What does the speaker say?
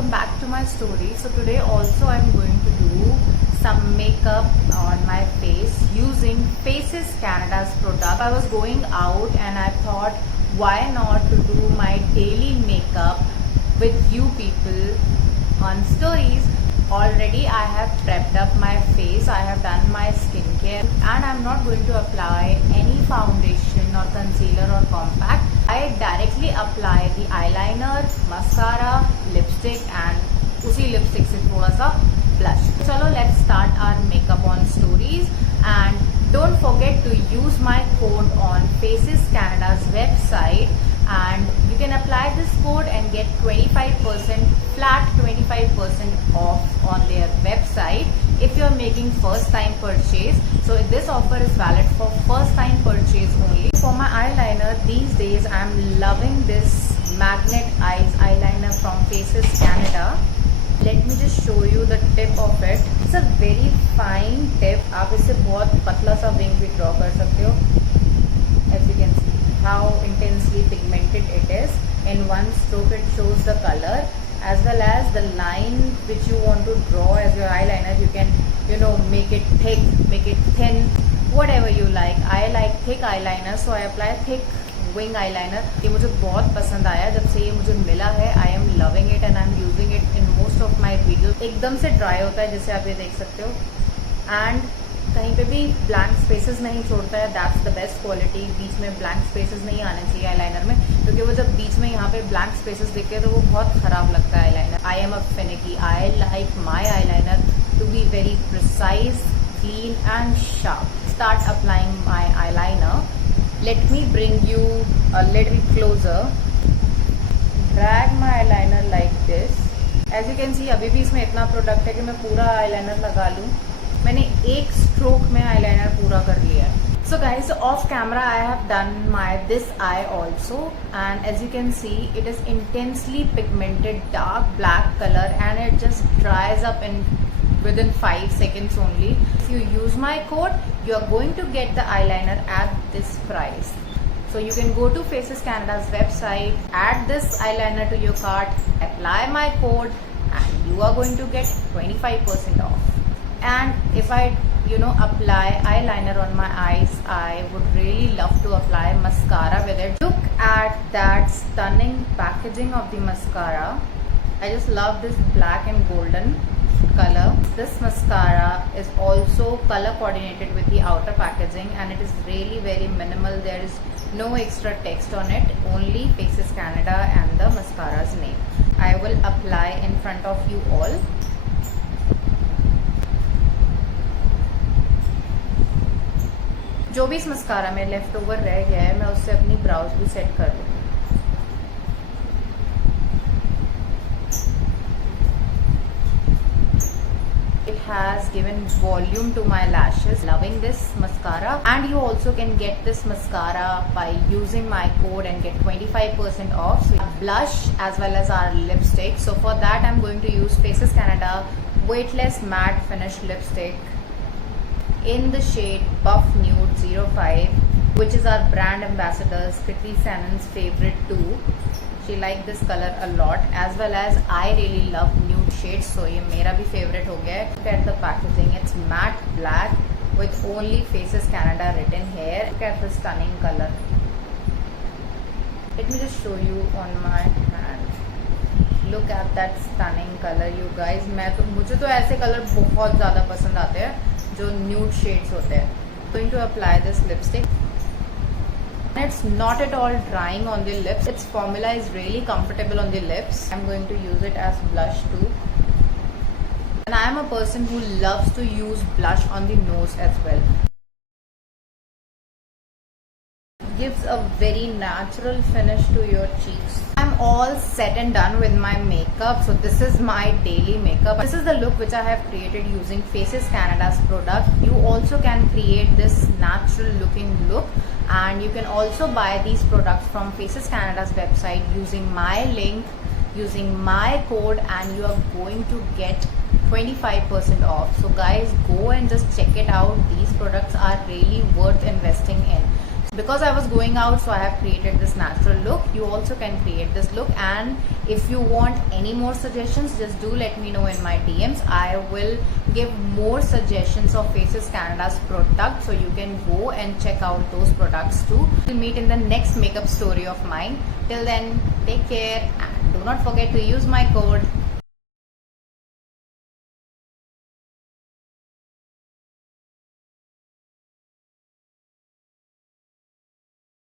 welcome back to my story. So today also I'm going to do some makeup on my face using Faces Canada's product. I was going out and I thought why not to do my daily makeup with you people on stories. Already I have prepped up my face, I have done my skincare, and I'm not going to apply any foundation or concealer or compact. I directly apply the eyeliner, mascara, lipstick and उसी lipstick से थोड़ा सा blush. चलो let's start our makeup on stories, and don't forget to use my code on Faces Canada's website, and you can apply this code and get 25% flat 25% off on their website if you are making first time purchase. So this offer is valid for first time purchase only. For my eyeliner these days I am loving this Magnet Eyes eyeliner from Faces Canada. Let me just show you the tip of it. It's a very fine tip. आप इससे बहुत पतला सा wing भी draw कर सकते हो. As you can see how intensely pigmented it is. In one stroke it shows the color as well as the line which you want to draw as your eyeliner. You can make it thick, make it thin, whatever you like. I like thick eyeliner, so I apply thick wing eyeliner. ये मुझे बहुत पसंद आया जब से ये मुझे मिला है. I am loving it and I am using it in most of my videos. एकदम से dry होता है जैसे आप ये देख सकते हो, and कहीं पे भी ब्लैंक स्पेसेस नहीं छोड़ता है. That's the best quality. बीच में ब्लैंक स्पेसेस नहीं आने चाहिए आईलाइनर में, क्योंकि वो जब बीच में यहाँ पे ब्लैंक स्पेसेस दिखते हैं तो वो बहुत खराब लगता है eyeliner. I am a finicky. I like my eyeliner to be very precise, clean and sharp. Start applying my eyeliner. Let me bring you a little closer. Drag my eyeliner like this. As you can see अभी भी इसमें इतना product है कि मैं पूरा eyeliner लगा लूँ. मैंने एक स्ट्रोक में eyeliner पूरा कर लिया है. So guys, off camera I have done this eye also, and as you can see it is intensely pigmented dark black color and it just dries up in within 5 seconds only. If you use my code, you are going to get the eyeliner at this price. So you can go to Faces Canada's website, add this eyeliner to your cart, apply my code, and you are going to get 25% off. And if I apply eyeliner on my eyes, I would really love to apply mascara with it. Look at that stunning packaging of the mascara. I just love this black and golden color. This mascara is also color coordinated with the outer packaging, and it is really very minimal. There is no extra text on it, only Faces Canada and the mascara's name. I will apply in front of you all. जो भी इस mascara में left over रह गया है मैं उससे अपनी ब्राउज भी सेट कर दूँ. It has given volume to my lashes. Loving this mascara, and you also can get this mascara by using my code and get 25% off. So blush as well as our lipstick. So for that I'm going to use Faces Canada Weightless Matte Finish Lipstick in the shade Buff Nude 05, which is our brand ambassador Kriti Sanon's favorite too. She liked this color a lot, as well as I really love nude shades, so ये मेरा भी favorite हो गया है. Look at the packaging. It's matte black with only Faces Canada written here. Look at the stunning color. Let me just show you on my hand. Look at that stunning color, you guys. मुझे तो ऐसे colour बहुत ज़्यादा पसंद आते हैं जो nude shades होते हैं. Going to apply this lipstick. It's not at all drying on the lips. Its formula is really comfortable on the lips. I'm going to use it as blush too. And I am a person who loves to use blush on the nose as well. Gives a very natural finish to your cheeks. I'm all set and done with my makeup. So this is my daily makeup. This is the look which I have created using Faces Canada's product. You also can create this natural looking look, and you can also buy these products from Faces Canada's website using my link, using my code, and you are going to get 25% off. So guys, go and just check it out. These products are really worth investing in. because I was going out, so I have created this natural look. You also can create this look, and if you want any more suggestions, just do let me know in my DMs. I will give more suggestions of Faces Canada's product, so you can go and check out those products too. We'll meet in the next makeup story of mine. Till then, take care and do not forget to use my code